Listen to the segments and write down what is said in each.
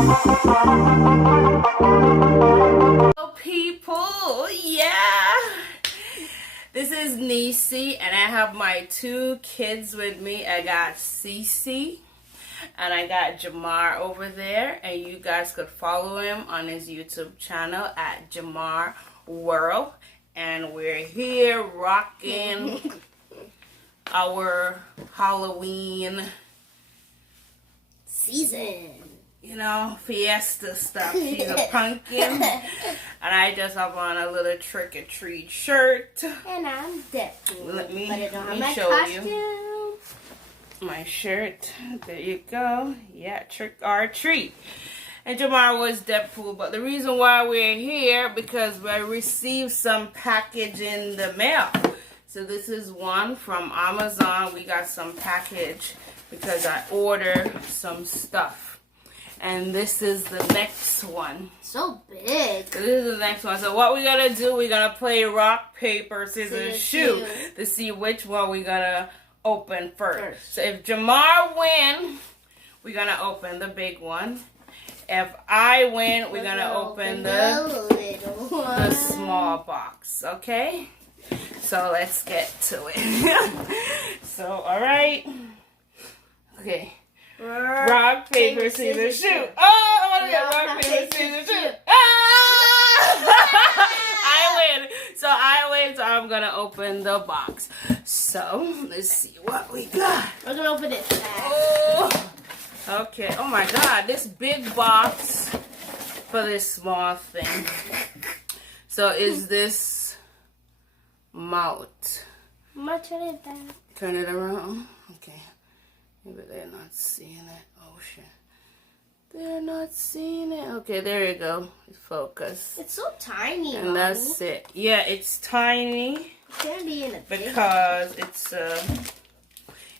Hello people, yeah, this is Nisi and I have my two kids with me. I got Cece and I got Jamar over there, and you guys could follow him on his YouTube channel at Jamar World. And we're here rocking our Halloween season, you know, fiesta stuff. She's a pumpkin, and I just have on a little trick-or-treat shirt. And I'm Deadpool. Let me show costume. you my shirt. There you go. Yeah, trick or treat. And Jamar was Deadpool, but the reason why we're here because we received some package in the mail. So this is one from Amazon. We got some package because I ordered some stuff. And this is the next one. So big. So this is the next one. So what we're going to do, we're going to play rock, paper, scissors, shoot to see which one we're going to open first. So if Jamar wins, we're going to open the big one. If I win, we're going to open the small box. Okay? So let's get to it. So, all right. Okay. Rock, paper, scissors, shoot. Oh, I want to get rock, paper, scissors, shoot. Ah! I win. So I'm going to open the box. So, let's see what we got. We're going to open it fast. Oh, okay. Oh, my God. This big box for this small thing. So, is this mouth? I'm going to turn it back. Turn it around. Okay. Maybe they're not seeing it. Oh, shit. They're not seeing it. Okay, there you go. Focus. It's so tiny, and that's it. Yeah, it's tiny. It can't be in a big because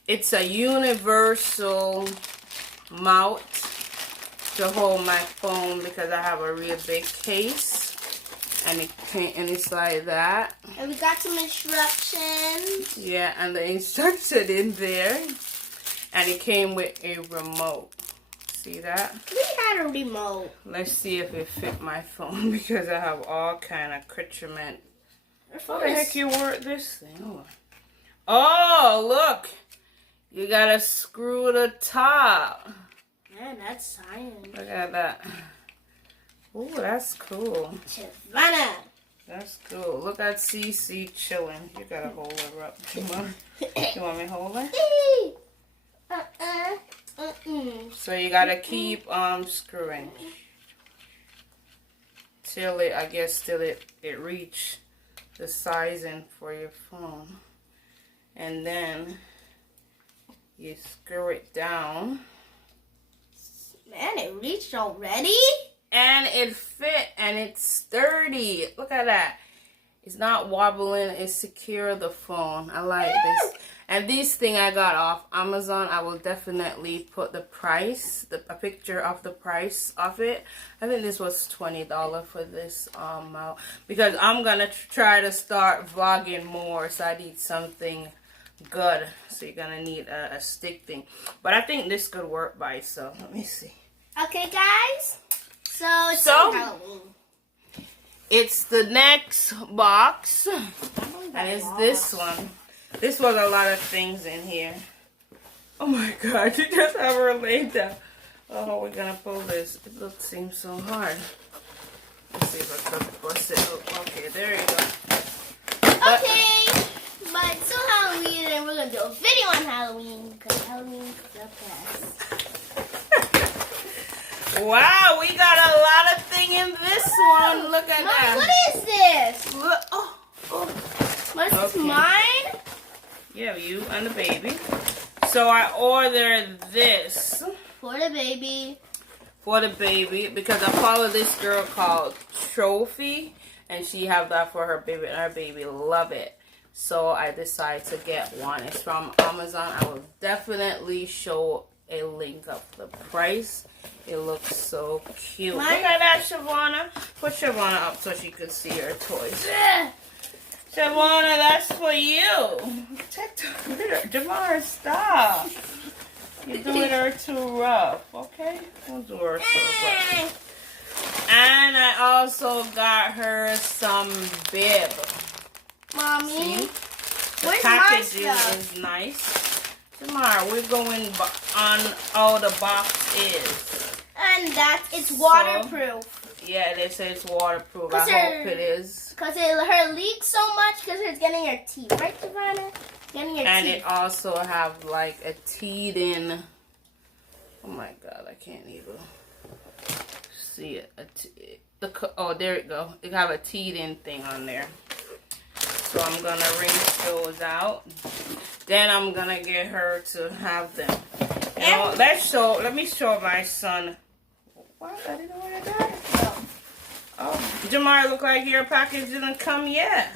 it's a universal mount to hold my phone because I have a real big case. And it's like that. And we got some instructions. Yeah, and the instruction in there. And it came with a remote. See that? We had a remote. Let's see if it fit my phone because I have all kind of accoutrement. What the heck you work this thing? Oh, look. You gotta screw the top. Man, that's science. Look at that. Ooh, that's cool. Savannah. That's cool. Look at CC chilling. You gotta hold her up. You want me to hold her? So you gotta keep screwing till it reach the sizing for your phone, and then you screw it down. Man, it reached already. And it fit, and it's sturdy. Look at that. It's not wobbling. It's secure the phone. I like this. And this thing I got off Amazon. I will definitely put the price, a picture of the price of it. I think this was $20 for this mount. Because I'm going to try to start vlogging more. So I need something good. So you're going to need a stick thing. But I think this could work by itself. Let me see. Okay, guys. So it's Halloween. It's the next box, and it's this one. This was a lot of things in here. Oh my God, you just have her laid down. Oh, we're gonna pull this. It seems so hard. Let's see if I can bust it. Oh, okay, there you go. Okay, but it's still Halloween, and we're gonna do a video on Halloween because Halloween's the best. Wow, we got a lot of thing in this one. Look at that. What is this? Look. Oh. What's this, mine? Yeah, you and the baby. So I ordered this. For the baby. For the baby. Because I follow this girl called Trophy. And she have that for her baby. And her baby love it. So I decided to get one. It's from Amazon. I will definitely show a link of the price. It looks so cute. Look at that, Shavonna. Put Shavonna up so she could see her toys. Shavonna, that's for you. Jamar, stop. You're doing her too rough, okay? Don't do her so rough. And I also got her some bib. Mommy, see? The where's packaging my stuff? is nice. Tomorrow we're going on how the box is. And that it's waterproof. Yeah, they say it's waterproof. I hope it is. Because her leaks so much because it's getting her teeth. Right, Savannah? Getting her and teeth. It also have like a teed in. Oh my God, I can't even see it. Oh, there it go. It have a teed in thing on there. So I'm gonna rinse those out. Then I'm gonna get her to have them. You know, let me show my son. What? I didn't know where I got it. Oh, Jamar, look like your package didn't come yet.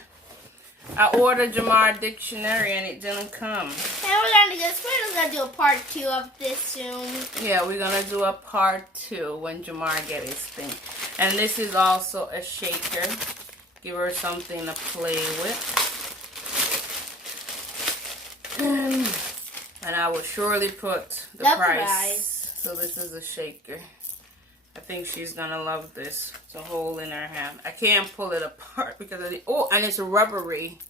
I ordered Jamar dictionary and it didn't come. And we're gonna do a part 2 of this soon. Yeah, we're gonna do a part 2 when Jamar get his thing. And this is also a shaker. Give her something to play with. And I will surely put the price. So this is a shaker. I think she's gonna love this. It's a hole in her hand. I can't pull it apart because of the, oh, and it's rubbery.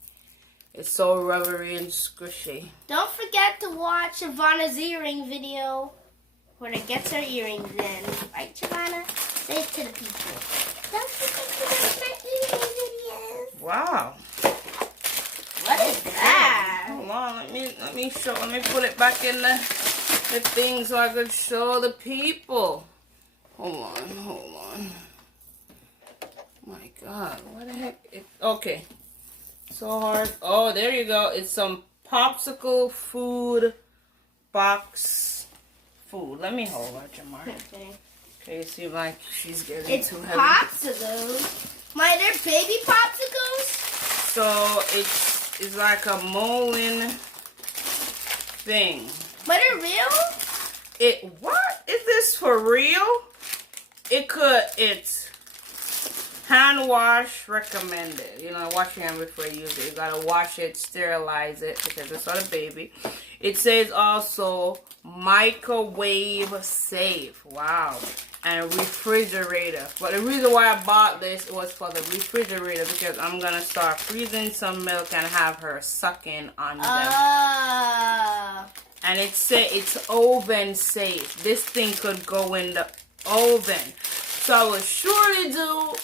It's so rubbery and squishy. Don't forget to watch Shavana's earring video where it gets her earrings in. Right, Shavana? Say it to the people. Don't forget to watch my earring videos. Wow. What is that? Hold on, let me put it back in the thing so I could show the people. Hold on. My God, what the heck? Okay. So hard. Oh, there you go. It's some popsicle food box food. Let me hold her, Jamar. Okay, it seems like she's getting too heavy. It's popsicles. They're baby popsicles? So it's like a molding thing. But they're real? What? Is this for real? It's hand wash recommended. You know, wash your hand before you use it. You gotta wash it, sterilize it because it's for the baby. It says also microwave safe. Wow. And refrigerator. But the reason why I bought this was for the refrigerator because I'm gonna start freezing some milk and have her sucking on them. And it says it's oven safe. This thing could go in the oven. So I will surely do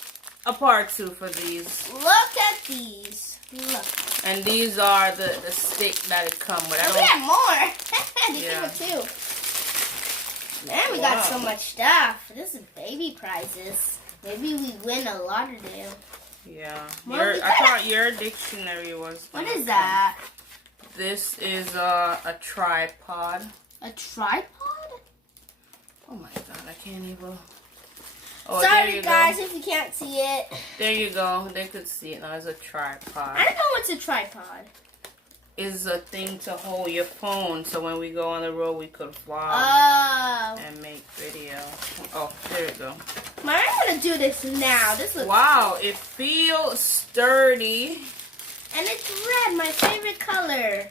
a part 2 for these. Look at these. Look. And these are the stick that it come with. We have more. They came with 2. Man, we got so much stuff. This is baby prizes. Maybe we win a Lauderdale. Yeah. I thought your dictionary was. What is that? This is a tripod. A tripod? Oh my God, I can't even. Oh, sorry guys if you can't see it. There you go. They could see it now. It's a tripod. I don't know what's a tripod. It's a thing to hold your phone so when we go on the road we could vlog and make video. Oh, there you go. I'm gonna do this now. This looks wow, it feels sturdy. And it's red, my favorite color.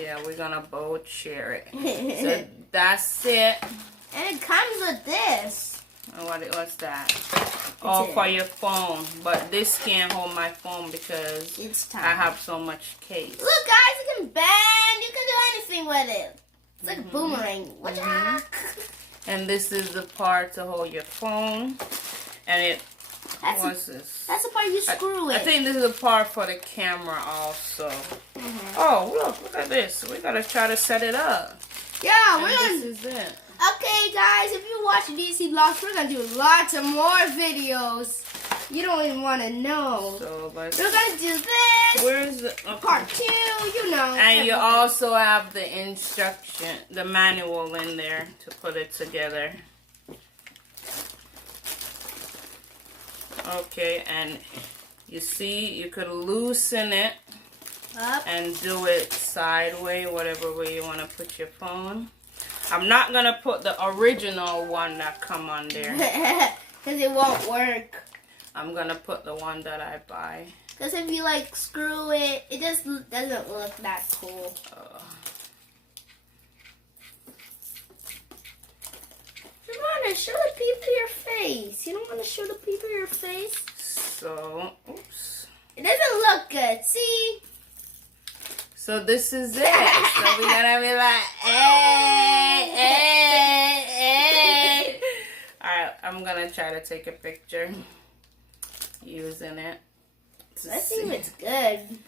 Yeah, we're gonna both share it. So that's it. And it comes with this. Oh, what's that? Oh, for your phone. But this can't hold my phone because it's I have so much case. Look, guys, it can bend. You can do anything with it. It's like a boomerang. What the heck? And this is the part to hold your phone. And what's this? That's the part you screw it. I think this is a part for the camera also. Oh, look at this. We gotta try to set it up. Yeah, this is it. Okay, guys, if you watch DC Vlogs, we're gonna do lots of more videos. You don't even want to know. So we're gonna do this. Where's the part 2? You know. And you also have the instruction, the manual in there to put it together. Okay, and you see, you could loosen it up and do it sideways, whatever way you want to put your phone. I'm not going to put the original one that come on there. Because it won't work. I'm going to put the one that I buy. Because if you like screw it, it just doesn't look that cool. show the people your face. You don't want to show the people your face? So, oops. It doesn't look good. See? So this is it. So we're gonna be like, hey, hey, hey. Alright, I'm gonna try to take a picture using it. Let's see if it's good.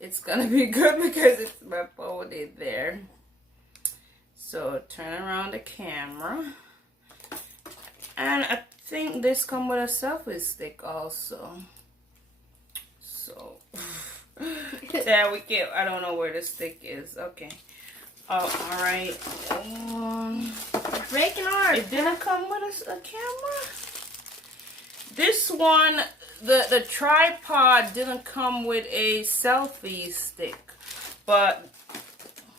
It's gonna be good because it's my phone in there. So turn around the camera. And I think this comes with a selfie stick also. So yeah, we can. I don't know where the stick is. Okay. Oh, all right. Breaking our. It didn't come with a camera. This one, the tripod didn't come with a selfie stick, but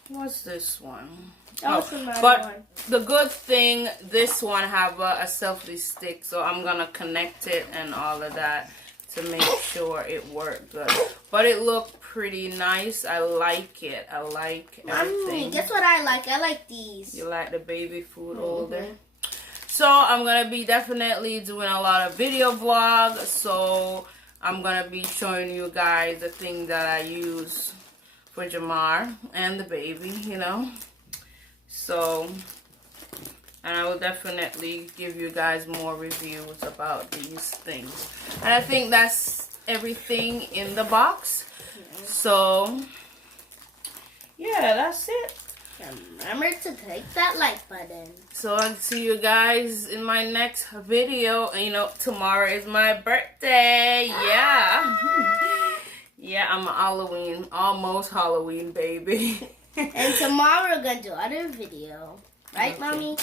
what's this one? But the good thing, this one have a selfie stick, so I'm gonna connect it and all of that to make sure it worked good. But it looked pretty nice. I like it. I like everything. Mommy, guess what I like? I like these. You like the baby food holder? So I'm gonna be definitely doing a lot of video vlogs. So I'm gonna be showing you guys the thing that I use for Jamar and the baby, you know. So, and I will definitely give you guys more reviews about these things. And I think that's everything in the box. So, yeah, that's it. Remember to click that like button. So I'll see you guys in my next video. You know, tomorrow is my birthday. Yeah. Yeah, I'm a Halloween, almost Halloween baby. And tomorrow we're gonna do another video. Right, okay. Mommy?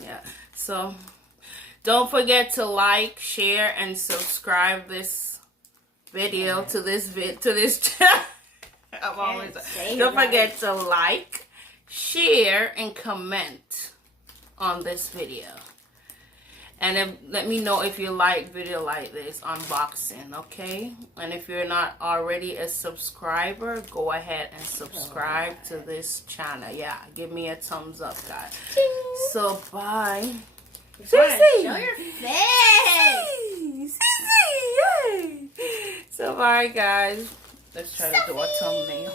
Yeah. So don't forget to like, share, and subscribe this video to this channel. Don't forget to like, share, and comment on this video. And let me know if you like video like this, unboxing, okay? And if you're not already a subscriber, go ahead and subscribe to this channel. Yeah, give me a thumbs up, guys. So, bye. Show your face. Yay. So, bye, guys. Let's try to do a thumbnail.